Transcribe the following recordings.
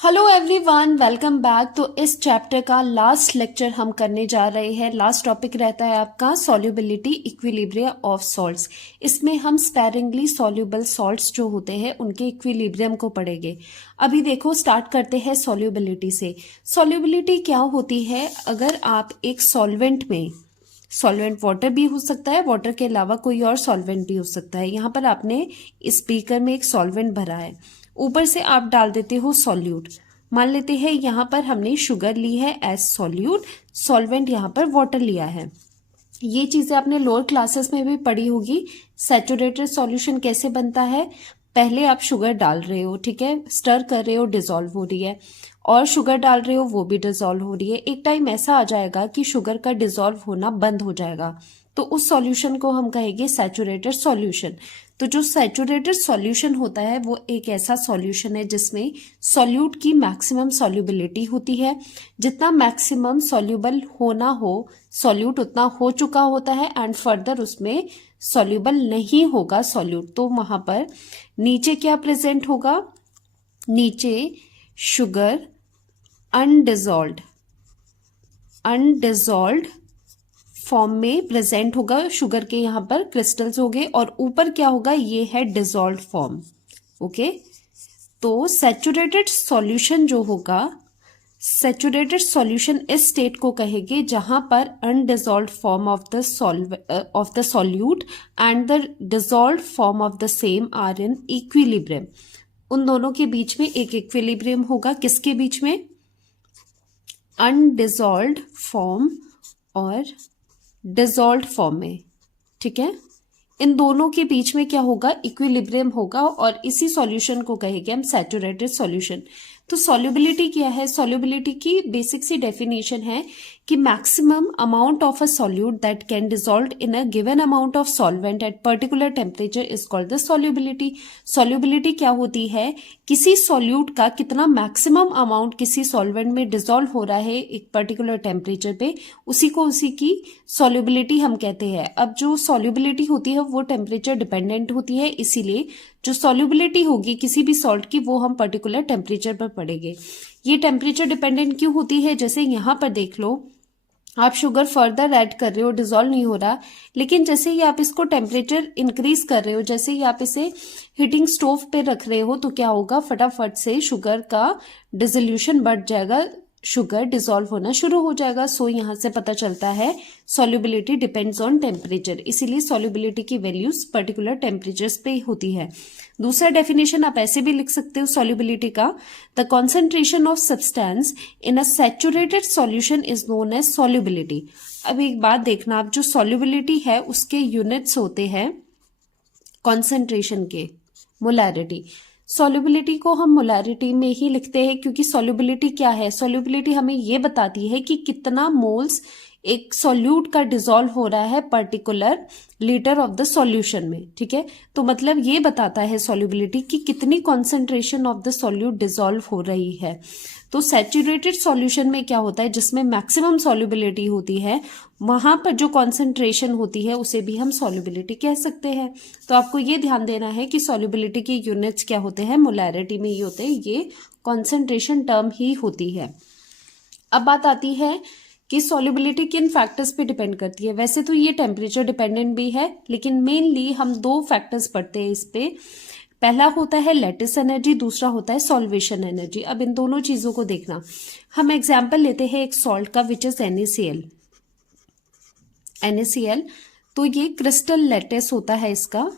Hello everyone, welcome back. तो इस chapter का लास्ट लेक्चर हम करने जा रहे हैं। लास्ट टॉपिक रहता है आपका सॉल्युबिलिटी इक्विलिब्रियम ऑफ सॉल्ट्स। इसमें हम स्पेरिंगली सॉल्युबल सॉल्ट्स जो होते हैं उनके इक्विलिब्रियम को पढ़ेंगे। अभी देखो, स्टार्ट करते हैं सॉल्युबिलिटी से। सॉल्युबिलिटी क्या होती है? अगर आप एक सॉल्वेंट में, सॉल्वेंट वाटर भी हो सकता है, वाटर के अलावा कोई और सॉल्वेंट भी हो सकता है। यहाँ पर आपने इस बीकर में एक सॉल्वेंट भरा है, ऊपर से आप डाल देते हो सॉल्यूट। मान लेते हैं यहाँ पर हमने शुगर ली है एज सॉल्यूट, सॉल्वेंट यहाँ पर वाटर लिया है। ये चीजें आपने लोअर क्लासेस में भी पढ़ी होगी। सैचुरेटेड सॉल्यूशन कैसे बनता है? पहले आप शुगर डाल रहे हो, ठीक है, स्टर कर रहे हो, डिसॉल्व हो रही है, और शुगर डाल रहे हो, वो भी डिसॉल्व हो रही है। एक टाइम ऐसा आ जाएगा कि शुगर का डिसॉल्व होना बंद हो जाएगा, तो उस सॉल्यूशन को हम कहेंगे सैचुरेटेड सॉल्यूशन। तो जो सैचुरेटेड सॉल्यूशन होता है वो एक ऐसा सॉल्यूशन है जिसमें सॉल्यूट की मैक्सिमम सॉल्युबिलिटी होती है। जितना मैक्सिमम सॉल्युबल होना हो सॉल्यूट उतना हो चुका होता है, एंड फर्दर उसमें सॉल्युबल नहीं होगा सॉल्यूट, तो वहां पर नीचे क्या प्रेजेंट होगा? नीचे शुगर अनडिजॉल्व्ड फॉर्म में प्रेजेंट होगा। शुगर के यहाँ पर क्रिस्टल्स हो गए, और ऊपर क्या होगा? ये है डिसॉल्व्ड फॉर्म। ओके, तो सैचुरेटेड सॉल्यूशन जो होगा, सैचुरेटेड सॉल्यूशन इस स्टेट को कहेंगे जहां पर undissolved form of the solute and the dissolved form of the same are in equilibrium. उन दोनों के बीच में एक इक्विलिब्रियम होगा। किसके बीच में? अनडिसॉल्व्ड फॉर्म और डिसॉल्व्ड फॉर्म में, ठीक है। इन दोनों के बीच में क्या होगा? इक्विलिब्रियम होगा, और इसी सॉल्यूशन को कहेंगे हम सैचुरेटेड सॉल्यूशन। तो सॉल्युबिलिटी क्या है? सॉल्युबिलिटी की बेसिक सी डेफिनेशन है कि maximum amount of a solute that can dissolve in a given amount of solvent at particular temperature is called the solubility. Solubility क्या होती है? किसी सॉल्यूट का कितना मैक्सिमम अमाउंट किसी सॉल्वेंट में डिसॉल्व हो रहा है एक पर्टिकुलर टेम्परेचर पे, उसी की सॉल्युबिलिटी हम कहते हैं। अब जो सॉल्युबिलिटी होती है वो टेम्परेचर डिपेंडेंट होती है, इसीलिए जो सॉल्युबिलिटी होगी किसी भी सॉल्ट की वो हम पर्टिकुलर टेम्परेचर पर पढ़ेंगे। ये टेम्परेचर डिपेंडेंट क्यों होती है? जैसे यहाँ पर देख लो, आप शुगर फर्दर ऐड कर रहे हो, डिसॉल्व नहीं हो रहा, लेकिन जैसे ही आप इसको टेम्परेचर इंक्रीज कर रहे हो, जैसे ही आप इसे हीटिंग स्टोव पे रख रहे हो, तो क्या होगा? फटाफट से शुगर का डिसोल्यूशन बढ़ जाएगा, शुगर डिसॉल्व होना शुरू हो जाएगा। सो यहां से पता चलता है सॉल्युबिलिटी डिपेंड्स ऑन टेम्परेचर, इसीलिए सॉल्युबिलिटी की वैल्यूज पर्टिकुलर टेम्परेचर्स पे होती है। दूसरा डेफिनेशन आप ऐसे भी लिख सकते हो सॉल्युबिलिटी का, the concentration of substance in a saturated solution is known as solubility. अब एक बात देखना, आप जो सॉल्युबिलिटी है उसके यूनिट्स होते हैं कॉन्सेंट्रेशन के, मोलैरिटी। सॉल्युबिलिटी को हम मोलैरिटी में ही लिखते हैं, क्योंकि सॉल्युबिलिटी क्या है? सॉल्युबिलिटी हमें ये बताती है कि कितना मोल्स एक सॉल्यूट का डिसॉल्व हो रहा है particular litre of the solution में, ठीक है। तो मतलब ये बताता है सॉल्युबिलिटी कि कितनी concentration of the solute dissolve हो रही है। तो सैचुरेटेड सॉल्यूशन में क्या होता है? जिसमें मैक्सिमम सॉल्युबिलिटी होती है, वहां पर जो कॉन्सेंट्रेशन होती है उसे भी हम सॉल्युबिलिटी कह सकते हैं। तो आपको ये ध्यान देना है कि सॉल्युबिलिटी के यूनिट्स क्या होते हैं? मोलैरिटी में ही होते हैं, ये कॉन्सेंट्रेशन टर्म ही होती है। अब बात आती है कि सॉल्युबिलिटी किन फैक्टर्स पे डिपेंड करती है। वैसे तो ये टेम्परेचर डिपेंडेंट भी है, लेकिन मेनली हम दो फैक्टर्स पढ़ते हैं इस पे। पहला होता है लैटिस एनर्जी, दूसरा होता है सॉल्वेशन एनर्जी। अब इन दोनों चीजों को देखना, हम एग्जाम्पल लेते हैं एक सॉल्ट का, विच इज NaCl। तो ये क्रिस्टल लैटिस होता है, इसका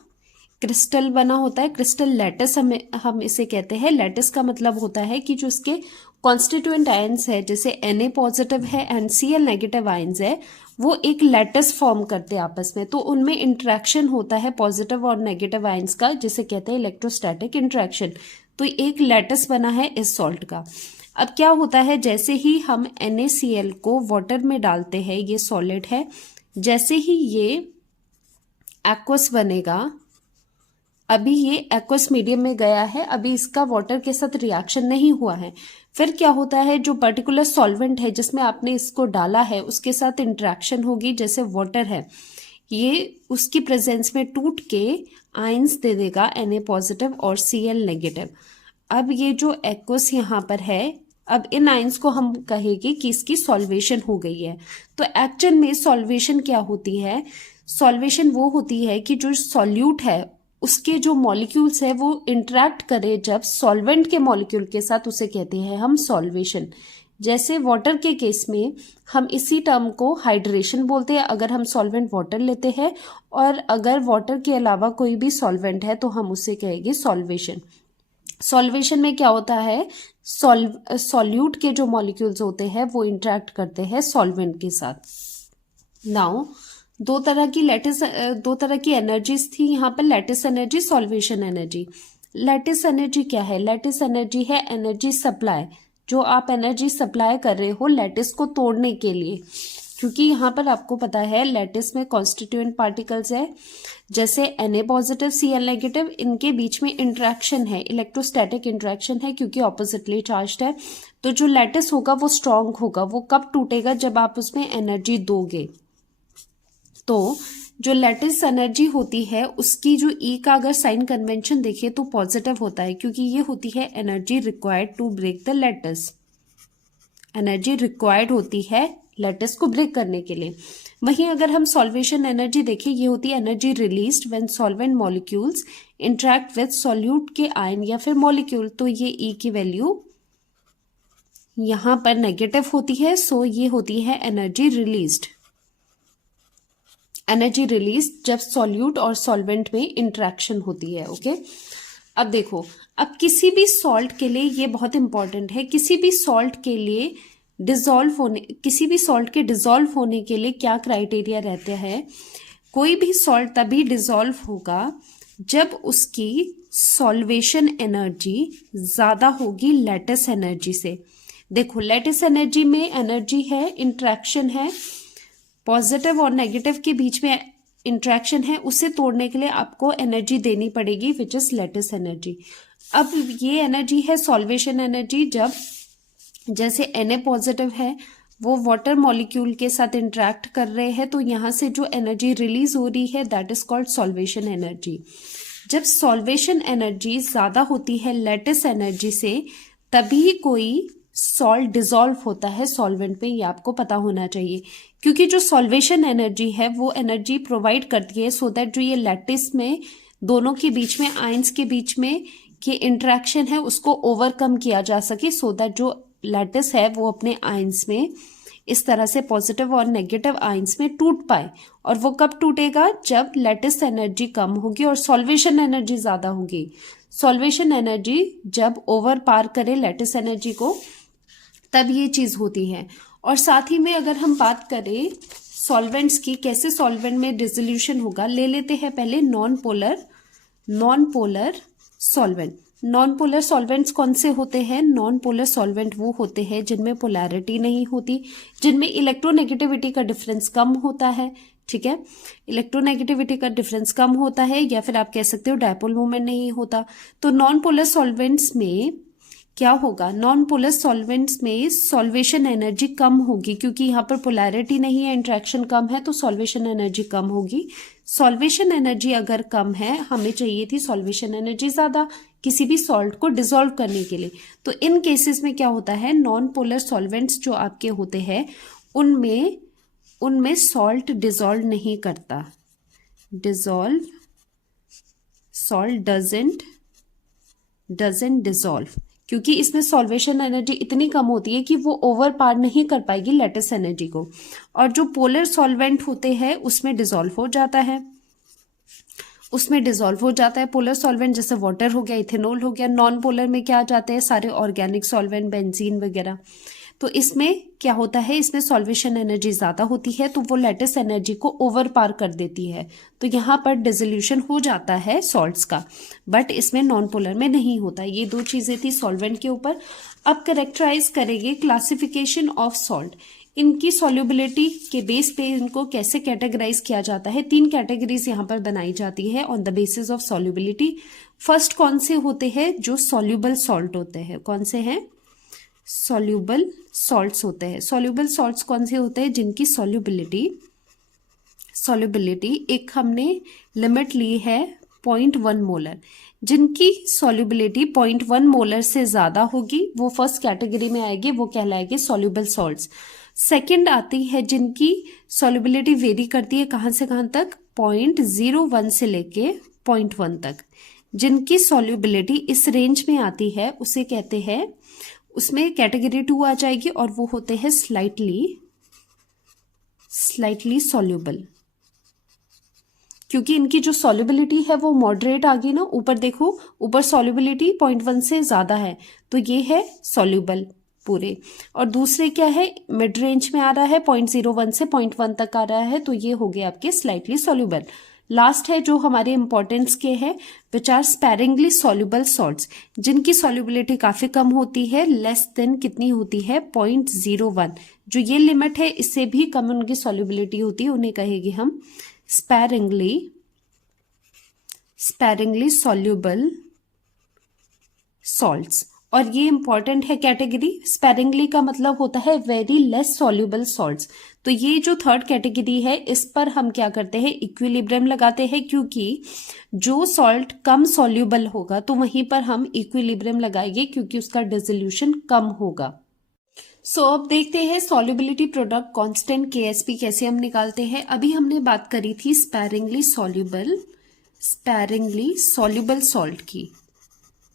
क्रिस्टल बना होता है, क्रिस्टल लैटिस हम इसे कहते हैं। लैटिस का मतलब होता है कि जो इसके कॉन्स्टिट्यूएंट आयंस है, जैसे Na पॉजिटिव है एंड Cl नेगेटिव आयंस है, वो एक लैटिस फॉर्म करते हैं आपस में, तो उनमें इंट्रैक्शन होता है पॉजिटिव और नेगेटिव आयंस का, जिसे कहते हैं इलेक्ट्रोस्टैटिक इंट्रैक्शन। तो एक लैटिस बना है इस सॉल्ट का। अब क्या होता है, जैसे ही हम NaCl को वाटर में डालते हैं, ये सॉलिड है, जैसे ही ये एक्वस बनेगा, अभी ये एक्वस मीडियम में गया है, अभी इसका वाटर के साथ रिएक्शन नहीं हुआ है, फिर क्या होता है, जो पर्टिकुलर सॉल्वेंट है जिसमें आपने इसको डाला है उसके साथ इंटरेक्शन होगी। जैसे वाटर है, ये उसकी प्रेजेंस में टूट के आयंस दे देगा Na पॉजिटिव और Cl नेगेटिव। अब ये जो एक्वस यहाँ पर है, अब इन आयंस को हम कहेंगे कि इसकी सॉल्वेशन हो गई है। तो एक्चुअल में सॉल्वेशन क्या होती है? सॉल्वेशन वो होती है कि जो सॉल्यूट है उसके जो मॉलिक्यूल्स है वो इंटरेक्ट करे जब सॉल्वेंट के मॉलिक्यूल के साथ, उसे कहते हैं हम सॉल्वेशन। जैसे वाटर के केस में हम इसी टर्म को हाइड्रेशन बोलते हैं अगर हम सॉल्वेंट वाटर लेते हैं, और अगर वाटर के अलावा कोई भी सॉल्वेंट है तो हम उसे कहेंगे सॉल्वेशन। सॉल्वेशन में क्या होता है? सॉल्यूट के जो मॉलिक्यूल्स होते हैं वो इंटरेक्ट करते हैं सॉल्वेंट के साथ। नाउ दो तरह की एनर्जीज थी यहाँ पर, lattice energy, solvation energy. Lattice energy क्या है? लैटिस एनर्जी है एनर्जी सप्लाई, जो आप एनर्जी सप्लाई कर रहे हो लैटिस को तोड़ने के लिए, क्योंकि यहाँ पर आपको पता है लैटिस में कॉन्स्टिट्यूएंट पार्टिकल्स है, जैसे Na पॉजिटिव Cl नेगेटिव, इनके बीच में इंट्रैक्शन है, इलेक्ट्रोस्टैटिक इंट्रैक्शन है क्योंकि ऑपोजिटली चार्ज्ड है। तो जो लैटिस होगा वो स्ट्रांग होगा। वो कब टूटेगा? जब आप उसमें एनर्जी दोगे। तो जो लैटिस एनर्जी होती है उसकी जो ई का अगर साइन कन्वेंशन देखिए तो पॉजिटिव होता है, क्योंकि ये होती है energy required to break the lattice. Energy required होती है लैटिस को ब्रेक करने के लिए। वहीं अगर हम सॉल्वेशन एनर्जी देखें, ये होती है energy released when solvent molecules interact with solute के आयन या फिर मॉलिक्यूल। तो ये ई की वैल्यू यहां पर नेगेटिव होती है, सो ये होती है एनर्जी रिलीज्ड। एनर्जी रिलीज जब सॉल्यूट और सॉल्वेंट में इंटरेक्शन होती है। ओके, अब देखो, अब किसी भी सॉल्ट के लिए ये बहुत इंपॉर्टेंट है, किसी भी सॉल्ट के लिए किसी भी सॉल्ट के डिसॉल्व होने के लिए क्या क्राइटेरिया रहता है? कोई भी सॉल्ट तभी डिसॉल्व होगा जब उसकी सॉल्वेशन एनर्जी ज्यादा होगी लैटिस एनर्जी से। देखो, लैटिस एनर्जी में एनर्जी है, इंट्रैक्शन है, पॉजिटिव और नेगेटिव के बीच में इंट्रैक्शन है, उसे तोड़ने के लिए आपको एनर्जी देनी पड़ेगी विच इज लैटिस एनर्जी। अब ये एनर्जी है सॉल्वेशन एनर्जी, जब जैसे Na पॉजिटिव है वो वाटर मॉलिक्यूल के साथ इंटरेक्ट कर रहे हैं, तो यहां से जो एनर्जी रिलीज हो रही है that is called solvation energy. जब सॉल्वेशन एनर्जी ज्यादा होती है लैटिस एनर्जी से, तभी कोई सॉल्ट डिसॉल्व होता है सॉल्वेंट में, ये आपको पता होना चाहिए। क्योंकि जो सॉल्वेशन एनर्जी है वो एनर्जी प्रोवाइड करती है सो दैट जो ये लैटिस में दोनों के बीच में आयंस के बीच में के इंटरेक्शन है उसको ओवरकम किया जा सके, सो दैट जो लैटिस है वो अपने आयंस में इस तरह से पॉजिटिव और नेगेटिव आयंस में टूट पाए। और वो कब टूटेगा? जब लैटिस एनर्जी कम होगी और सॉल्वेशन एनर्जी ज्यादा होगी। सॉल्वेशन एनर्जी जब ओवर पार करे लैटिस एनर्जी को, तब ये चीज होती है। और साथ ही में अगर हम बात करें सॉल्वेंट्स की, कैसे सॉल्वेंट में डिसोल्यूशन होगा, ले लेते हैं पहले non polar solvent. Non polar solvents कौन से होते हैं? नॉन पोलर सॉल्वेंट वो होते हैं जिनमें पोलैरिटी नहीं होती, जिनमें इलेक्ट्रोनेगेटिविटी का डिफरेंस कम होता है। ठीक है, इलेक्ट्रोनेगेटिविटी का डिफरेंस कम होता है, या फिर आप कह सकते हो डायपोल मोमेंट नहीं होता। तो नॉन पोलर सॉल्वेंट्स में क्या होगा? नॉन पोलर सॉल्वेंट्स में सॉल्वेशन एनर्जी कम होगी, क्योंकि यहाँ पर पोलैरिटी नहीं है, इंट्रैक्शन कम है, तो सॉल्वेशन एनर्जी कम होगी। सॉल्वेशन एनर्जी अगर कम है, हमें चाहिए थी सॉल्वेशन एनर्जी ज्यादा किसी भी सॉल्ट को डिसॉल्व करने के लिए। तो इन केसेस में क्या होता है, नॉन पोलर सॉल्वेंट्स जो आपके होते हैं उनमें सॉल्ट डिसॉल्व नहीं करता। सॉल्ट डजंट डिसॉल्व, क्योंकि इसमें सॉल्वेशन एनर्जी इतनी कम होती है कि वो ओवर पार नहीं कर पाएगी लैटिस एनर्जी को। और जो पोलर सॉल्वेंट होते हैं उसमें डिसॉल्व हो जाता है, पोलर सॉल्वेंट, जैसे वाटर हो गया, इथेनॉल हो गया। नॉन पोलर में क्या आ जाते हैं? सारे ऑर्गेनिक सॉल्वेंट, बेंजीन वगैरह। तो इसमें क्या होता है, इसमें सॉल्वेशन एनर्जी ज्यादा होती है तो वो लैटिस एनर्जी को ओवर पार कर देती है, तो यहाँ पर डिसोल्यूशन हो जाता है सॉल्ट्स का, बट इसमें नॉन पोलर में नहीं होता। ये दो चीजें थी सॉल्वेंट के ऊपर। अब कैरेक्टराइज करेंगे क्लासिफिकेशन ऑफ सॉल्ट। इनकी सॉल्युबिलिटी के बेस पे इनको कैसे कैटेगराइज किया जाता है? 3 कैटेगरीज यहाँ पर बनाई जाती है on the basis of solubility. First कौन से होते हैं? जो सॉल्युबल सॉल्ट होते हैं। कौन से हैं? सॉल्युबल सॉल्ट्स होते हैं। सॉल्युबल सॉल्ट्स कौन से होते हैं? जिनकी सॉल्युबिलिटी एक हमने लिमिट ली है 0.1 मोलर। जिनकी सॉल्युबिलिटी 0.1 मोलर से ज्यादा होगी वो फर्स्ट कैटेगरी में आएगी, वो कहलाएगी सॉल्युबल सॉल्ट्स। सेकंड आती है जिनकी सॉल्युबिलिटी वेरी करती है कहां से कहां तक, 0.01 से लेके 0.1 तक। जिनकी सॉल्युबिलिटी इस रेंज में आती है उसे कहते हैं, उसमें कैटेगरी 2 आ जाएगी और वो होते हैं स्लाइटली सॉल्युबल, क्योंकि इनकी जो सॉल्युबिलिटी है वो मॉडरेट आ गई ना। ऊपर देखो, ऊपर सॉल्युबिलिटी 0.1 से ज्यादा है तो ये है सॉल्युबल पूरे, और दूसरे क्या है, मिड रेंज में आ रहा है, 0.01 से 0.1 तक आ रहा है, तो ये हो गए आपके स्लाइटली सॉल्युबल। लास्ट है जो हमारे इंपॉर्टेंस के हैं, which are sparingly soluble salts, जिनकी सॉल्युबिलिटी काफी कम होती है, लेस देन कितनी होती है, 0.01। जो ये लिमिट है इससे भी कम उनकी सॉल्युबिलिटी होती है, उन्हें कहेगी हम स्पैरिंगली सॉल्युबल सॉल्ट्स। और ये इंपॉर्टेंट है कैटेगरी, स्पैरिंगली का मतलब होता है वेरी लेस सॉल्युबल सॉल्ट्स। तो ये जो थर्ड कैटेगरी है इस पर हम क्या करते हैं, इक्विलिब्रियम लगाते हैं, क्योंकि जो सॉल्ट कम सॉल्युबल होगा तो वहीं पर हम इक्विलिब्रियम लगाएंगे क्योंकि उसका डिसोल्यूशन कम होगा। सो अब देखते हैं सॉल्युबिलिटी प्रोडक्ट कांस्टेंट KSP कैसे हम निकालते हैं। अभी हमने बात करी थी स्पैरिंगली सॉल्युबल सॉल्ट की।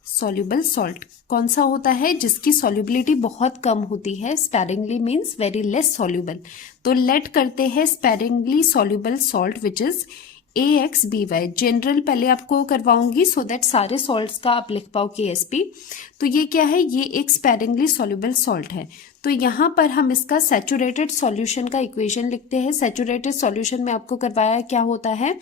सॉल्युबल सॉल्ट कौन सा होता है, जिसकी सॉल्युबिलिटी बहुत कम होती है, sparingly means very less soluble. तो लेट करते हैं sparingly soluble salt which is AXBY। General पहले आपको करवाऊंगी सो दैट सारे सॉल्ट्स का आप लिख पाओ KSP। तो ये क्या है, ये एक स्पैरिंगली सॉल्युबल सॉल्ट है। तो यहाँ पर हम इसका सैचुरेटेड सॉल्यूशन का इक्वेशन लिखते हैं। सैचुरेटेड सॉल्यूशन में आपको करवाया क्या होता है,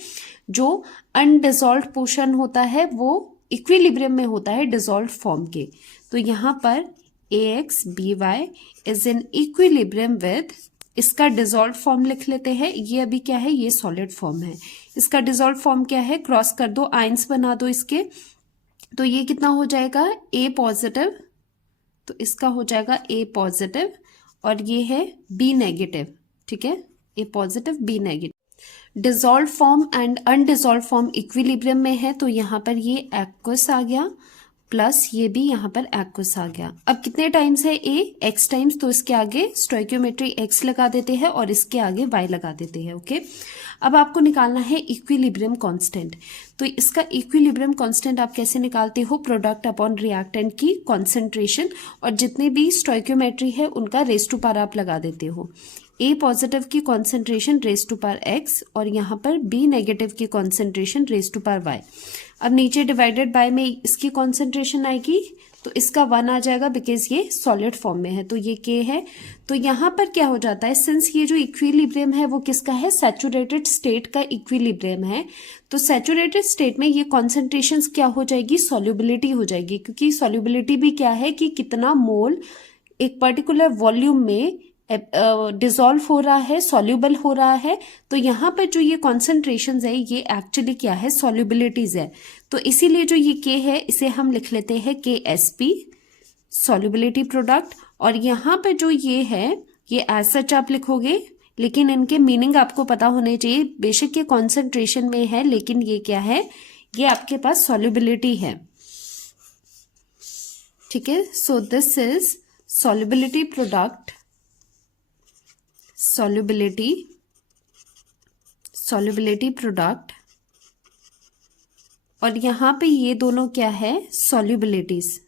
जो अनडिसॉल्व्ड पोर्शन होता है वो इक्विलिब्रियम में होता है डिसॉल्व्ड फॉर्म के। तो यहाँ पर AXBY is in equilibrium with, इसका डिसॉल्व्ड फॉर्म लिख लेते हैं। ये अभी क्या है, ये सॉलिड फॉर्म है। इसका डिसॉल्व्ड फॉर्म क्या है, क्रॉस कर दो, आयंस बना दो इसके। तो ये कितना हो जाएगा, A पॉजिटिव, तो इसका हो जाएगा A पॉजिटिव, और ये है B नेगेटिव। ठीक है, A positive B negative. Dissolved form and undissolved form equilibrium में है, तो यहाँ पर ये एक्वस आ गया, प्लस ये भी यहाँ पर एक्वस आ गया। अब कितने टाइम्स है A, X टाइम्स, तो इसके आगे स्टोइकियोमेट्री X लगा देते हैं और इसके आगे Y लगा देते हैं। ओके, अब आपको निकालना है इक्विलिब्रियम कांस्टेंट। तो इसका इक्विलिब्रियम कांस्टेंट आप कैसे निकालते हो, प्रोडक्ट अपॉन रिएक्टेंट की कॉन्सेंट्रेशन और जितने भी स्टोइकियोमेट्री है उनका रेज टू पावर आप लगा देते हो। A पॉजिटिव की concentration raise to power X और यहाँ पर B नेगेटिव की concentration raise to power Y। अब नीचे डिवाइडेड बाय में इसकी कॉन्सेंट्रेशन आएगी तो इसका 1 आ जाएगा, बिकॉज ये सॉलिड फॉर्म में है, तो ये K है। तो यहाँ पर क्या हो जाता है, सिंस ये जो इक्विलिब्रियम है वो किसका है, सैचुरेटेड स्टेट का इक्विलिब्रियम है। तो सैचुरेटेड स्टेट में ये कॉन्सेंट्रेशन क्या हो जाएगी, सॉल्युबिलिटी हो जाएगी, क्योंकि सॉल्युबिलिटी भी क्या है कि कितना मोल एक पर्टिकुलर वॉल्यूम में डिसॉल्व हो रहा है, सॉल्युबल हो रहा है। तो यहाँ पर जो ये कॉन्सेंट्रेशन है ये एक्चुअली क्या है, सॉल्युबिलिटीज है। तो इसीलिए जो ये K है इसे हम लिख लेते हैं KSP, सॉल्युबिलिटी प्रोडक्ट। और यहाँ पे जो ये है ये एज सच आप लिखोगे, लेकिन इनके मीनिंग आपको पता होने चाहिए। बेशक ये कॉन्सेंट्रेशन में है लेकिन ये क्या है, ये आपके पास सॉल्युबिलिटी है। ठीक है, so this is solubility product, solubility product. और यहां पे ये दोनों क्या है, सॉल्युबिलिटीज,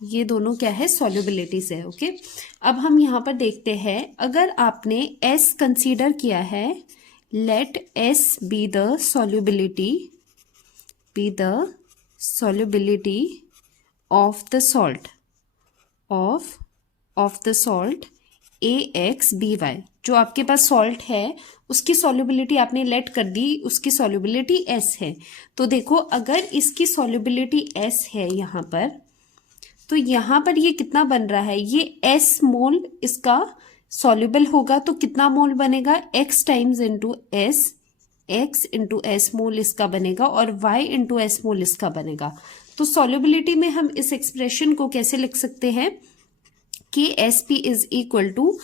ये दोनों क्या है, सॉल्युबिलिटीज है। ओके, अब हम यहां पर देखते हैं, अगर आपने S कंसीडर किया है, let S be the solubility of the salt AXBY। जो आपके पास सॉल्ट है उसकी सॉल्युबिलिटी आपने लेट कर दी, उसकी सॉल्युबिलिटी S है। तो देखो अगर इसकी सॉल्युबिलिटी S है यहाँ पर, तो यहाँ पर ये कितना बन रहा है, ये S मोल इसका सॉल्युबल होगा तो कितना मोल बनेगा, X times into S, X into S मोल इसका बनेगा और Y इंटू S मोल इसका बनेगा। तो सॉल्युबिलिटी में हम इस एक्सप्रेशन को कैसे लिख सकते हैं, KSP is equal to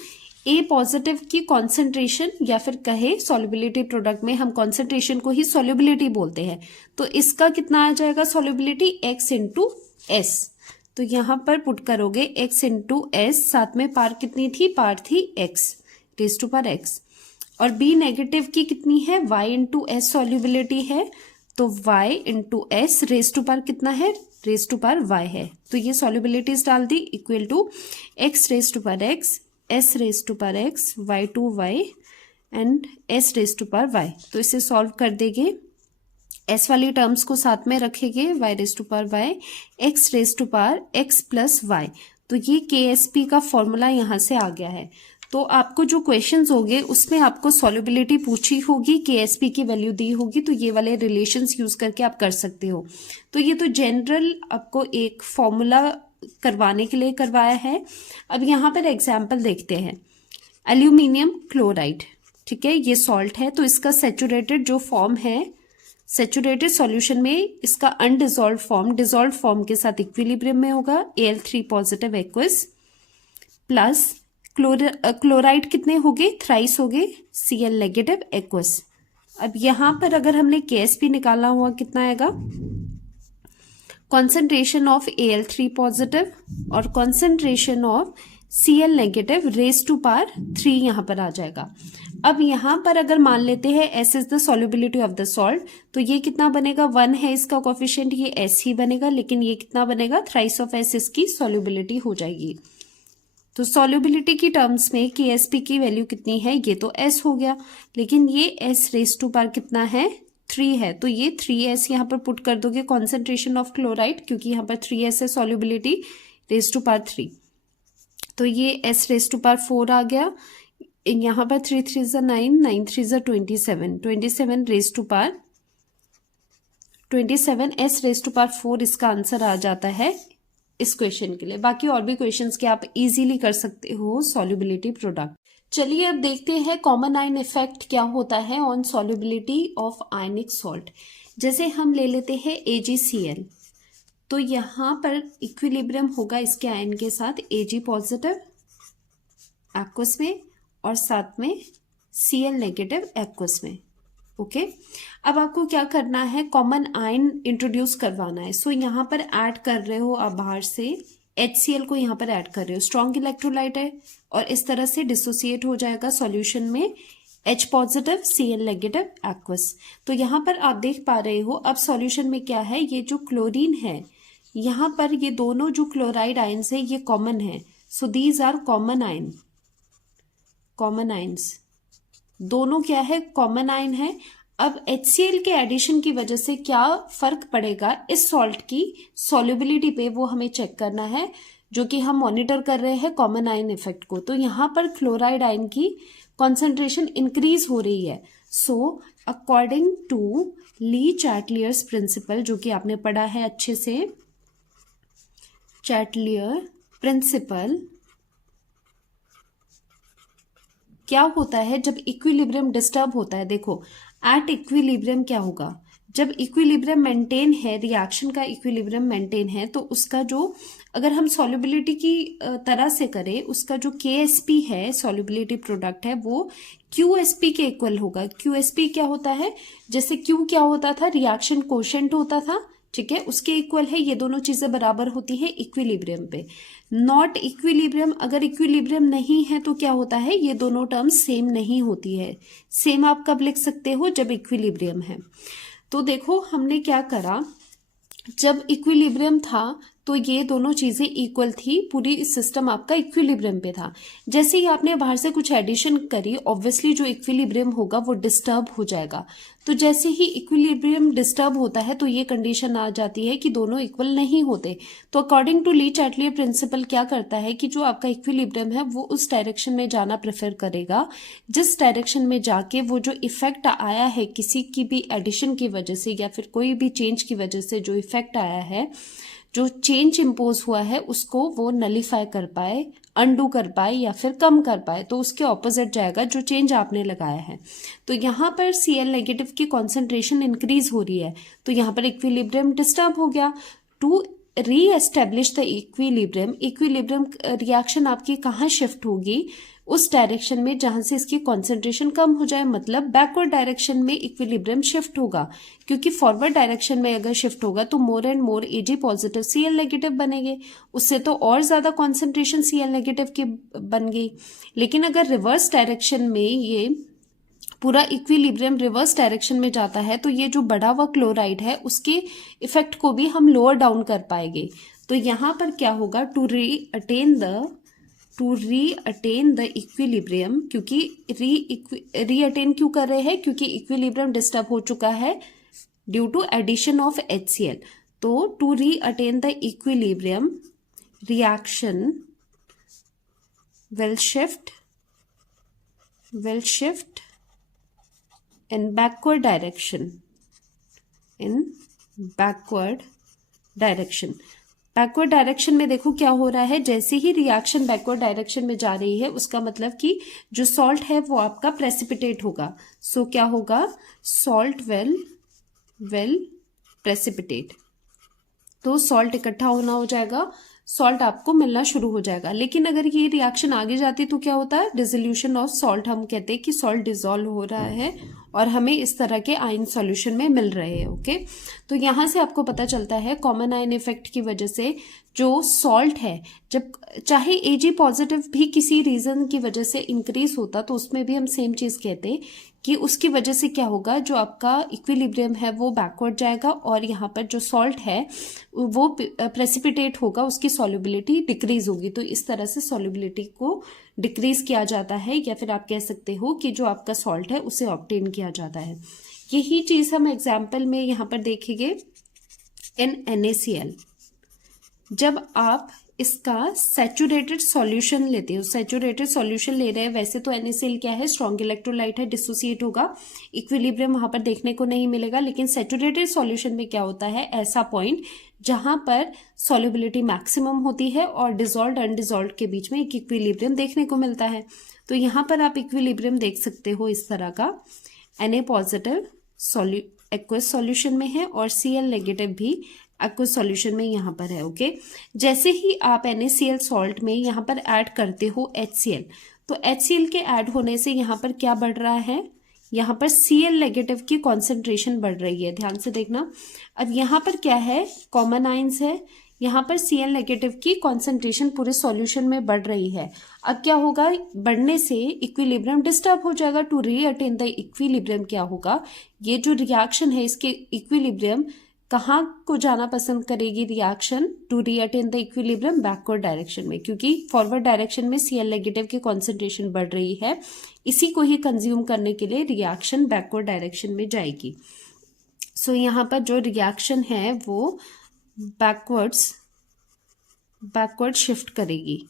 a positive की कॉन्सेंट्रेशन, या फिर कहे सॉल्युबिलिटी प्रोडक्ट में हम कॉन्सेंट्रेशन को ही सॉल्युबिलिटी बोलते हैं, तो इसका कितना आ जाएगा सॉल्युबिलिटी, एक्स इंटू एस। तो यहां पर पुट करोगे एक्स इंटू एस, साथ में पार कितनी थी, पार थी X raise to power X, और बी नेगेटिव की कितनी है, वाई इंटू एस सॉल्युबिलिटी है, तो Y into S raise to power कितना है, रेज टू पार वाई है। तो ये सॉल्युबिलिटीज डाल दी, equal to x raise to power x, s raise to power x, y to y and s raise to power y. तो इसे solve कर देंगे, एस वाली टर्म्स को साथ में रखेंगे, Y raise to power Y, X raise to power X plus Y. तो ये KSP का फॉर्मूला यहाँ से आ गया है। तो आपको जो क्वेश्चंस होंगे उसमें आपको सॉल्युबिलिटी पूछी होगी, KSP की वैल्यू दी होगी, तो ये वाले रिलेशंस यूज करके आप कर सकते हो। तो ये तो जनरल आपको एक फॉर्मूला करवाने के लिए करवाया है। अब यहाँ पर एग्जाम्पल देखते हैं, एल्यूमिनियम क्लोराइड, ठीक है, ये सॉल्ट है, तो इसका सेचुरेटेड जो फॉर्म है, सेचुरेटेड सॉल्यूशन में इसका अनडिजॉल्व फॉर्म डिजॉल्व फॉर्म के साथ इक्विलिब्रियम में होगा, Al3 positive aqueous plus chloride कितने हो गए, थ्राइस हो गए, Cl नेगेटिव एक्वस। अब यहां पर अगर हमने KSP निकाला हुआ कितना आएगा, कॉन्सेंट्रेशन ऑफ Al3 पॉजिटिव और concentration of Cl negative raise to power 3 यहां पर आ जाएगा। अब यहां पर अगर मान लेते हैं S is the solubility of the salt, तो ये कितना बनेगा, 1 है इसका कोफिशिएंट, ये S ही बनेगा, लेकिन ये कितना बनेगा, थ्राइस ऑफ S इसकी सॉल्युबिलिटी हो जाएगी। तो सॉल्युबिलिटी की टर्म्स में KSP की वैल्यू कितनी है, ये तो S हो गया, लेकिन ये S रेज टू पार कितना है, 3 है, तो ये 3S यहाँ पर पुट कर दोगे कॉन्सेंट्रेशन ऑफ क्लोराइड, क्योंकि यहाँ पर 3S है सॉल्युबिलिटी, रेज टू पार 3, तो ये S रेज टू पार 4 आ गया, यहाँ पर 3 3 ज़ा 9, 9 3 ज़ा 27, 27 raise to power 27, S raise to power 4 इसका आंसर आ जाता है इस क्वेश्चन के लिए। बाकी और भी क्वेश्चंस के आप इजीली कर सकते हो सॉल्युबिलिटी प्रोडक्ट। चलिए अब देखते हैं कॉमन आयन इफेक्ट क्या होता है on solubility of ionic salt. जैसे हम ले लेते हैं AgCl, तो यहाँ पर इक्विलिब्रियम होगा इसके आयन के साथ, Ag पॉजिटिव एक्वस में और साथ में Cl नेगेटिव एक्वस में। ओके, अब आपको क्या करना है, कॉमन आयन इंट्रोड्यूस करवाना है। सो यहाँ पर ऐड कर रहे हो आप बाहर से HCl को यहाँ पर ऐड कर रहे हो, स्ट्रॉन्ग इलेक्ट्रोलाइट है, और इस तरह से डिसोसिएट हो जाएगा सॉल्यूशन में H positive Cl negative aqueous. तो यहाँ पर आप देख पा रहे हो अब सॉल्यूशन में क्या है, ये जो क्लोरीन है यहाँ पर ये दोनों जो क्लोराइड आयन्स है ये कॉमन है, so these are common ion, common ions दोनों क्या है, कॉमन आयन है। अब HCl के एडिशन की वजह से क्या फर्क पड़ेगा इस सॉल्ट की सॉल्युबिलिटी पे, वो हमें चेक करना है, जो कि हम मॉनिटर कर रहे हैं कॉमन आयन इफेक्ट को। तो यहाँ पर क्लोराइड आयन की कॉन्सेंट्रेशन इंक्रीज हो रही है। So according to Le Chatelier's principle, जो कि आपने पढ़ा है अच्छे से, चैटलियर प्रिंसिपल, क्या होता है जब इक्विलिब्रियम डिस्टर्ब होता है, देखो एट इक्विलिब्रियम क्या होगा, जब इक्विलिब्रियम मेंटेन है, रिएक्शन का इक्विलिब्रियम मेंटेन है, तो उसका जो अगर हम सॉल्युबिलिटी की तरह से करें, उसका जो KSP है सॉल्युबिलिटी प्रोडक्ट है वो QSP के इक्वल होगा। QSP क्या होता है, जैसे Q क्या होता था, रिएक्शन कोशेंट होता था, ठीक है, उसके इक्वल है, ये दोनों चीजें बराबर होती है इक्विलिब्रियम पे। नॉट इक्विलिब्रियम, अगर इक्विलिब्रियम नहीं है तो क्या होता है, ये दोनों टर्म्स सेम नहीं होती है। सेम आप कब लिख सकते हो, जब इक्विलिब्रियम है। तो देखो हमने क्या करा, जब इक्विलिब्रियम था तो ये दोनों चीजें इक्वल थी, पूरी सिस्टम आपका इक्विलिब्रियम पे था। जैसे ही आपने बाहर से कुछ एडिशन करी, ऑब्वियसली जो इक्विलिब्रियम होगा वो डिस्टर्ब हो जाएगा। तो जैसे ही इक्विलिब्रियम डिस्टर्ब होता है तो ये कंडीशन आ जाती है कि दोनों इक्वल नहीं होते। तो according to Le Chatelier principle क्या करता है कि जो आपका इक्विलिब्रियम है वो उस डायरेक्शन में जाना प्रेफर करेगा, जिस डायरेक्शन में जाके वो जो इफेक्ट आया है किसी की भी एडिशन की वजह से या फिर कोई भी चेंज की वजह से जो इफेक्ट आया है, जो चेंज इम्पोज हुआ है, उसको वो नलीफाई कर पाए, अनडू कर पाए या फिर कम कर पाए, तो उसके ऑपोजिट जाएगा जो चेंज आपने लगाया है। तो यहाँ पर Cl नेगेटिव की कॉन्सेंट्रेशन इंक्रीज हो रही है, तो यहाँ पर इक्विलिब्रियम डिस्टर्ब हो गया। To reestablish the equilibrium, equilibrium reaction आपकी कहाँ शिफ्ट होगी, उस डायरेक्शन में जहां से इसकी कॉन्सेंट्रेशन कम हो जाए, मतलब बैकवर्ड डायरेक्शन में इक्विलिब्रियम शिफ्ट होगा, क्योंकि फॉरवर्ड डायरेक्शन में अगर शिफ्ट होगा तो more and more Ag positive Cl negative बनेंगे, उससे तो और ज्यादा कॉन्सेंट्रेशन Cl नेगेटिव की बन गई। लेकिन अगर रिवर्स डायरेक्शन में ये पूरा इक्विलिब्रियम रिवर्स डायरेक्शन में जाता है तो ये जो बढ़ा हुआ क्लोराइड है उसके इफेक्ट को भी हम लोअर डाउन कर पाएंगे। तो यहां पर क्या होगा, टू रीअटेन द इक्विलिब्रियम, क्योंकि रीअटेन क्यों कर रहे हैं, क्योंकि इक्विलिब्रियम डिस्टर्ब हो चुका है due to addition of HCl। तो to reattain the equilibrium reaction will shift in backward direction, backward direction में देखो क्या हो रहा है, जैसे ही रिएक्शन बैकवर्ड डायरेक्शन में जा रही है उसका मतलब कि जो सॉल्ट है वो आपका प्रेसिपिटेट होगा। सो क्या होगा, सॉल्ट विल प्रेसिपिटेट, तो सॉल्ट इकट्ठा होना हो जाएगा, सॉल्ट आपको मिलना शुरू हो जाएगा। लेकिन अगर ये रिएक्शन आगे जाती तो क्या होता है, डिसोल्यूशन ऑफ सॉल्ट, हम कहते हैं कि सॉल्ट डिसॉल्व हो रहा है और हमें इस तरह के आयन सॉल्यूशन में मिल रहे हैं। ओके, तो यहां से आपको पता चलता है कॉमन आयन इफेक्ट की वजह से जो सॉल्ट है, जब चाहे Ag पॉजिटिव भी किसी रीजन की वजह से इंक्रीज होता तो उसमें भी हम सेम चीज कहते कि उसकी वजह से क्या होगा, जो आपका इक्विलिब्रियम है वो बैकवर्ड जाएगा और यहाँ पर जो सॉल्ट है वो प्रेसिपिटेट होगा, उसकी सॉल्युबिलिटी डिक्रीज होगी। तो इस तरह से सॉल्युबिलिटी को डिक्रीज किया जाता है, या फिर आप कह सकते हो कि जो आपका सॉल्ट है उसे ऑब्टेन किया जाता है। यही चीज हम एग्जाम्पल में यहाँ पर देखेंगे इन NaCl। जब आप इसका सैचुरेटेड सॉल्यूशन लेते हो, सैचुरेटेड सॉल्यूशन ले रहे हैं, वैसे तो NaCl क्या है, स्ट्रॉन्ग इलेक्ट्रोलाइट है, डिसोसिएट होगा, इक्विलिब्रियम वहां पर देखने को नहीं मिलेगा। लेकिन सैचुरेटेड सॉल्यूशन में क्या होता है, ऐसा पॉइंट जहां पर सॉल्युबिलिटी मैक्सिमम होती है और डिसॉल्व्ड अनडिसॉल्व्ड के बीच में एक इक्विलिब्रियम देखने को मिलता है। तो यहाँ पर आप इक्विलिब्रियम देख सकते हो इस तरह का, Na पॉजिटिव एक्वस सॉल्यूशन में है और Cl नेगेटिव भी एक्वस सॉल्यूशन में यहाँ पर है। ओके, जैसे ही आप NaCl सॉल्ट में यहाँ पर ऐड करते हो HCl, तो HCl के ऐड होने से यहाँ पर क्या बढ़ रहा है, यहाँ पर Cl नेगेटिव की कॉन्सेंट्रेशन बढ़ रही है, ध्यान से देखना। अब यहाँ पर क्या है, कॉमन आयंस है, यहाँ पर Cl नेगेटिव की कॉन्सेंट्रेशन पूरे सॉल्यूशन में बढ़ रही है। अब क्या होगा, बढ़ने से इक्विलिब्रियम डिस्टर्ब हो जाएगा। टू रीअटेन द इक्विलिब्रियम क्या होगा, ये जो रिएक्शन है इसके इक्विलिब्रियम कहाँ को जाना पसंद करेगी reaction, to reattain the equilibrium backward direction में, क्योंकि फॉरवर्ड डायरेक्शन में Cl नेगेटिव की कॉन्सेंट्रेशन बढ़ रही है, इसी को ही कंज्यूम करने के लिए रिएक्शन बैकवर्ड डायरेक्शन में जाएगी। सो यहाँ पर जो रिएक्शन है वो बैकवर्ड शिफ्ट करेगी,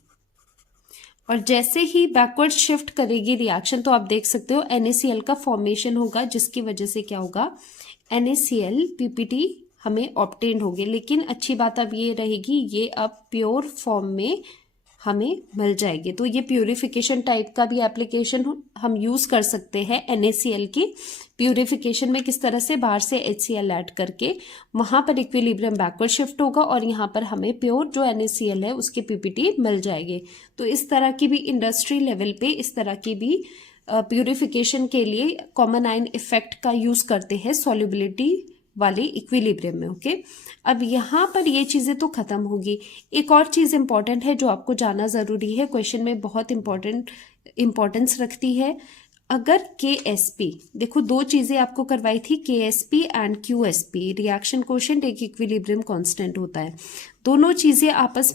और जैसे ही बैकवर्ड शिफ्ट करेगी रिएक्शन तो आप देख सकते हो NaCl का फॉर्मेशन होगा, जिसकी वजह से क्या होगा, NaCl PPT हमें ऑब्टेन होगी। लेकिन अच्छी बात अब ये रहेगी, ये अब प्योर फॉर्म में हमें मिल जाएगी। तो ये प्यूरिफिकेशन टाइप का भी एप्लीकेशन हम यूज कर सकते हैं NaCl की प्यूरिफिकेशन में, किस तरह से बाहर से HCl ऐड करके वहां पर इक्विलिब्रियम बैकवर्ड शिफ्ट होगा और यहाँ पर हमें प्योर जो NaCl है उसके PPT मिल जाएंगे। तो इस तरह की भी इंडस्ट्री लेवल पे इस तरह की भी प्यूरिफिकेशन के लिए कॉमन आयन इफेक्ट का यूज करते हैं सॉल्युबिलिटी वाले इक्विलिब्रियम में। ओके, अब यहाँ पर ये चीजें तो खत्म होगी। एक और चीज इंपॉर्टेंट है जो आपको जानना जरूरी है, क्वेश्चन में बहुत इंपॉर्टेंस रखती है। अगर KSP, देखो दो चीजें आपको करवाई थी, KSP and QSP, reaction coefficient एक इक्विलिब्रियम कांस्टेंट होता है। दोनों चीजें आपस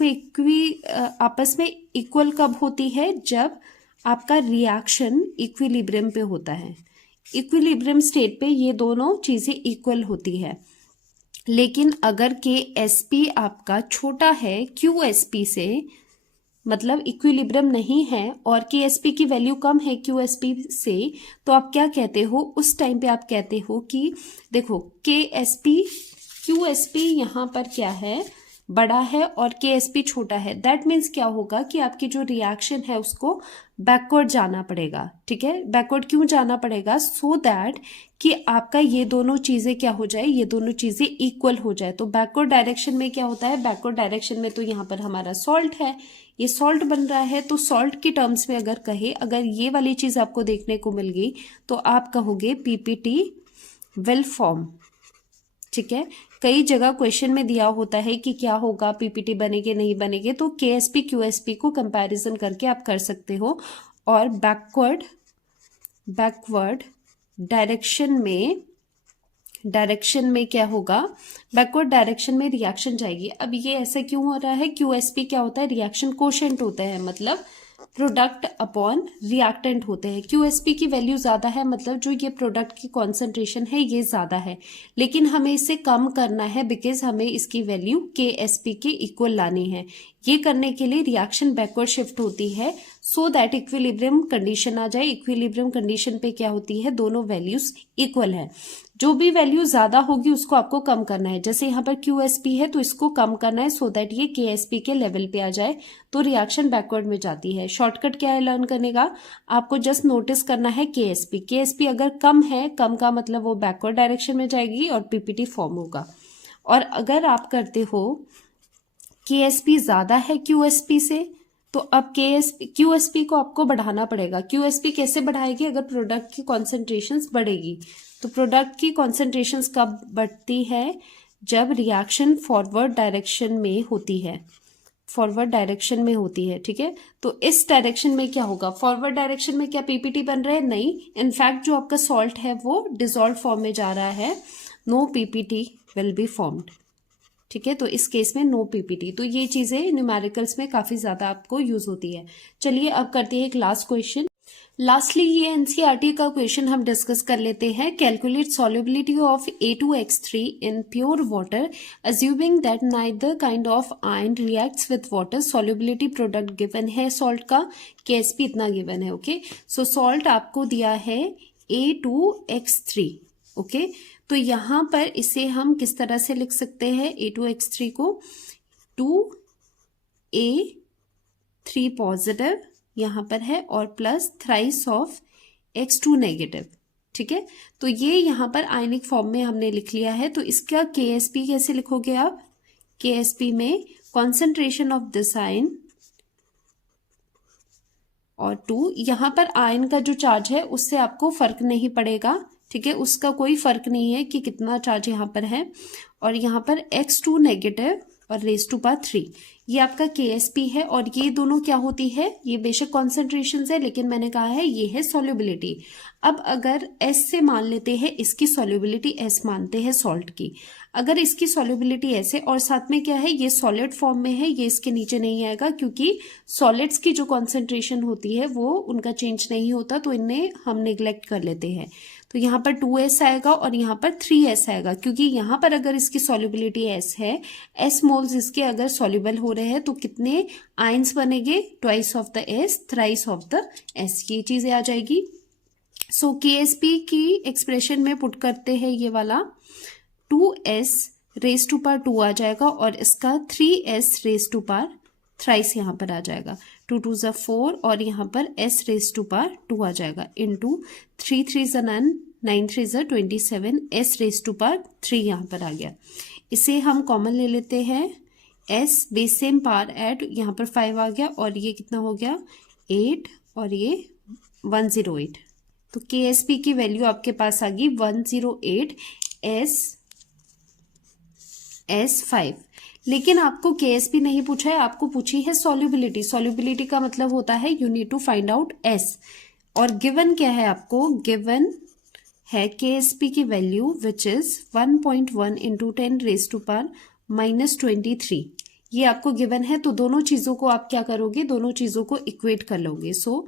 में इक्वल कब होती है, जब आपका रिएक्शन इक्विलिब्रियम पे होता है। इक्विलिब्रियम स्टेट पे ये दोनों चीजें इक्वल होती है। लेकिन अगर KSP आपका छोटा है QSP से, मतलब इक्विलिब्रियम नहीं है और KSP की वैल्यू कम है QSP से, तो आप क्या कहते हो, उस टाइम पे आप कहते हो कि देखो QSP यहाँ पर क्या है, बड़ा है और KSP छोटा है, दैट मीन्स क्या होगा कि आपकी जो रिएक्शन है उसको बैकवर्ड जाना पड़ेगा। ठीक है, बैकवर्ड क्यों जाना पड़ेगा? सो दैट कि आपका ये दोनों चीजें क्या हो जाए, ये दोनों चीजें इक्वल हो जाए। तो बैकवर्ड डायरेक्शन में क्या होता है, बैकवर्ड डायरेक्शन में तो यहाँ पर हमारा सॉल्ट है, ये सॉल्ट बन रहा है, तो सॉल्ट की टर्म्स में अगर कहे, अगर ये वाली चीज आपको देखने को मिल गई तो आप कहोगे PPT विल फॉर्म। ठीक है, कई जगह क्वेश्चन में दिया होता है कि क्या होगा, PPT बनेगे नहीं बनेगे, तो KSP QSP को कंपैरिजन करके आप कर सकते हो। और बैकवर्ड डायरेक्शन में क्या होगा, बैकवर्ड डायरेक्शन में रिएक्शन जाएगी। अब ये ऐसा क्यों हो रहा है, QSP क्या होता है, रिएक्शन कोशेंट होता है, मतलब प्रोडक्ट अपॉन रिएक्टेंट होते हैं। QSP की वैल्यू ज्यादा है, मतलब जो ये प्रोडक्ट की कॉन्सेंट्रेशन है ये ज्यादा है, लेकिन हमें इसे कम करना है बिकॉज हमें इसकी वैल्यू KSP के इक्वल लानी है। ये करने के लिए रिएक्शन बैकवर्ड शिफ्ट होती है सो दैट इक्विलिब्रियम कंडीशन आ जाए। इक्विलिब्रियम कंडीशन पे क्या होती है, दोनों वैल्यूज इक्वल है, जो भी वैल्यू ज्यादा होगी उसको आपको कम करना है। जैसे यहाँ पर QSP है तो इसको कम करना है सो दैट ये KSP के लेवल पे आ जाए, तो रिएक्शन बैकवर्ड में जाती है। शॉर्टकट क्या है लर्न करने का, आपको जस्ट नोटिस करना है KSP अगर कम है, कम का मतलब वो बैकवर्ड डायरेक्शन में जाएगी और PPT फॉर्म होगा। और अगर आप करते हो KSP ज्यादा है QSP से, तो अब QSP को आपको बढ़ाना पड़ेगा। QSP कैसे बढ़ाएगी, अगर प्रोडक्ट की कॉन्सेंट्रेशंस बढ़ेगी। तो प्रोडक्ट की कॉन्सेंट्रेशंस कब बढ़ती है, जब रिएक्शन फॉरवर्ड डायरेक्शन में होती है, ठीक है। तो इस डायरेक्शन में क्या होगा, फॉरवर्ड डायरेक्शन में क्या PPT बन रहा है, नहीं, इनफैक्ट जो आपका सॉल्ट है वो डिसॉल्व फॉर्म में जा रहा है, no PPT will be formed. ठीक है, तो इस केस में नो PPT। तो ये चीजें न्यूमेरिकल्स में काफी ज्यादा आपको यूज होती है। चलिए अब करते हैं एक लास्ट क्वेश्चन। लास्टली ये NCERT का क्वेश्चन हम डिस्कस कर लेते हैं। Calculate solubility of A2H3 in pure water assuming that neither kind of ion reacts with water. Solubility product given है सॉल्ट का, KSP इतना गिवन है। ओके, सो सॉल्ट आपको दिया है A2H3। ओके, तो यहां पर इसे हम किस तरह से लिख सकते हैं, A2H3 को 2A3 पॉजिटिव यहां पर है और plus thrice of X2 negative. ठीक है, तो ये यहां पर आयनिक फॉर्म में हमने लिख लिया है। तो इसका KSP कैसे लिखोगे आप, KSP में कॉन्सेंट्रेशन ऑफ दिस आयन और 2, यहां पर आयन का जो चार्ज है उससे आपको फर्क नहीं पड़ेगा। ठीक है, उसका कोई फर्क नहीं है कि कितना चार्ज यहाँ पर है, और यहाँ पर X2 नेगेटिव और रेज टू पावर 3 ये आपका KSP है। और ये दोनों क्या होती है, ये बेशक कॉन्सेंट्रेशन है लेकिन मैंने कहा है ये है सॉल्युबिलिटी। अब अगर S से मान लेते हैं, इसकी सॉल्युबिलिटी S मानते हैं सॉल्ट की, अगर इसकी सॉल्युबिलिटी S है और साथ में क्या है, ये सॉलिड फॉर्म में है, ये इसके नीचे नहीं आएगा क्योंकि सॉलिड्स की जो कॉन्सेंट्रेशन होती है वो उनका चेंज नहीं होता, तो इन्हें हम निग्लेक्ट कर लेते हैं। तो यहाँ पर 2S आएगा और यहाँ पर 3S आएगा, क्योंकि यहाँ पर अगर इसकी सॉल्युबिलिटी S है, S मोल्स इसके अगर सॉल्युबल हो रहे हैं तो कितने आयंस बनेंगे, twice of the S, thrice of the S, ये चीजें आ जाएगी। सो KSP की एक्सप्रेशन में पुट करते हैं, ये वाला 2S रेज टू पावर 2 आ जाएगा और इसका 3S raise to power thrice यहाँ पर आ जाएगा, 2 2 ज़ा 4 और यहाँ पर S रेज टू पावर 2 आ जाएगा इंटू 3 3 ज़ा 9 9 3 ज़ा 27 S रेज टू पावर 3 यहाँ पर आ गया। इसे हम कॉमन ले लेते हैं, S base same power add, यहाँ पर 5 आ गया और ये कितना हो गया 8 और ये 108। तो KSP की वैल्यू आपके पास आ गई 108 S5। लेकिन आपको KSP नहीं पूछा है, आपको पूछी है सॉल्युबिलिटी। सॉल्युबिलिटी का मतलब होता है you need to find out S, और गिवन क्या है आपको, गिवन है KSP की value which is 1.1 into 10 raise to power -23, ये आपको गिवन है। तो दोनों चीजों को आप क्या करोगे, दोनों चीजों को इक्वेट कर लोगे। So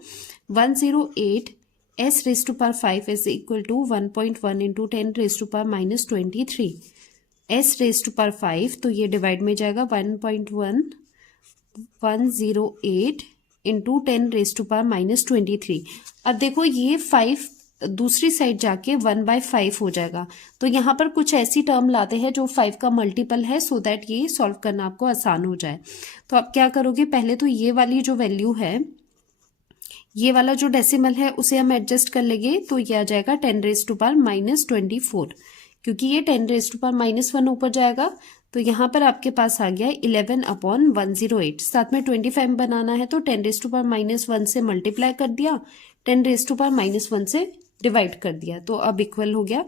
108 S raise to power 5 is equal to 1.1 into 10 raise to power -23 S raise to power 5, तो ये डिवाइड में जाएगा 1.1 108 इंटू 10 रेज टू पावर -23। अब देखो ये 5 दूसरी साइड जाके 1/5 हो जाएगा। तो यहाँ पर कुछ ऐसी टर्म लाते हैं जो 5 का मल्टीपल है, सो दैट ये सॉल्व करना आपको आसान हो जाए। तो आप क्या करोगे, पहले तो ये वाली जो वैल्यू है, ये वाला जो डेसिमल है उसे हम एडजस्ट कर लेंगे, तो ये आ जाएगा 10⁻⁻24, क्योंकि ये 10⁻⁻1 ऊपर जाएगा। तो यहाँ पर आपके पास आ गया 11/108। साथ में 25 बनाना है तो 10⁻⁻1 से मल्टीप्लाई कर दिया, 10⁻⁻1 से डिवाइड कर दिया, तो अब इक्वल हो गया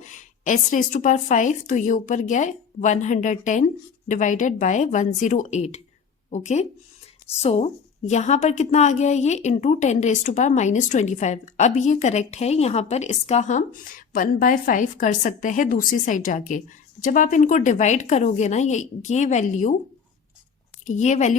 s⁻5। तो ये ऊपर गया 110 डिवाइडेड बाय 108। ओके, सो यहाँ पर कितना आ गया, ये इंटू 10⁻⁻25। अब ये करेक्ट है, यहाँ पर इसका हम 1/5 कर सकते हैं दूसरी साइड जाके। जब आप इनको डिवाइड करोगे ना, ये वैल्यू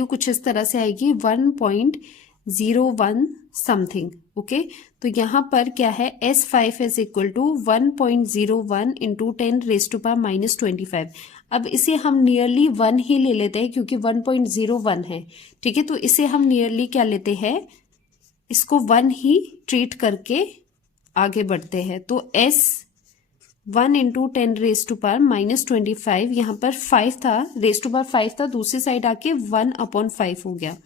कुछ इस तरह से आएगी 1.01 समथिंग। ओके, तो यहाँ पर क्या है, S5 is equal to 1.01 into 10⁻⁻25। अब इसे हम नियरली 1 ही ले लेते हैं, क्योंकि 1.01 है। ठीक है, तो इसे हम नियरली क्या लेते हैं, इसको 1 ही ट्रीट करके आगे बढ़ते हैं। तो S1 इंटू 10⁻⁻25, यहाँ पर 5 था, रेस टू पावर 5 था, दूसरी साइड आके 1/5 हो गया।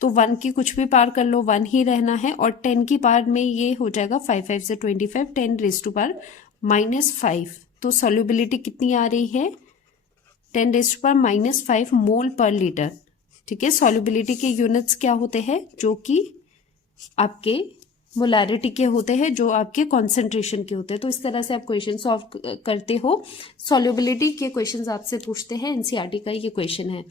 तो 1 की कुछ भी पार कर लो, 1 ही रहना है, और 10 की पार में ये हो जाएगा 5 से 25, 10⁻⁻5। तो सॉल्युबिलिटी कितनी आ रही है, 10⁻⁻5 मोल पर लीटर। ठीक है, सॉल्युबिलिटी के यूनिट्स क्या होते हैं, जो कि आपके मोलारिटी के होते हैं, जो आपके कॉन्सेंट्रेशन के होते हैं। तो इस तरह से आप क्वेश्चन सॉल्व करते हो। सॉल्युबिलिटी के क्वेश्चंस आपसे पूछते हैं, एनसीईआरटी का ये क्वेश्चन है।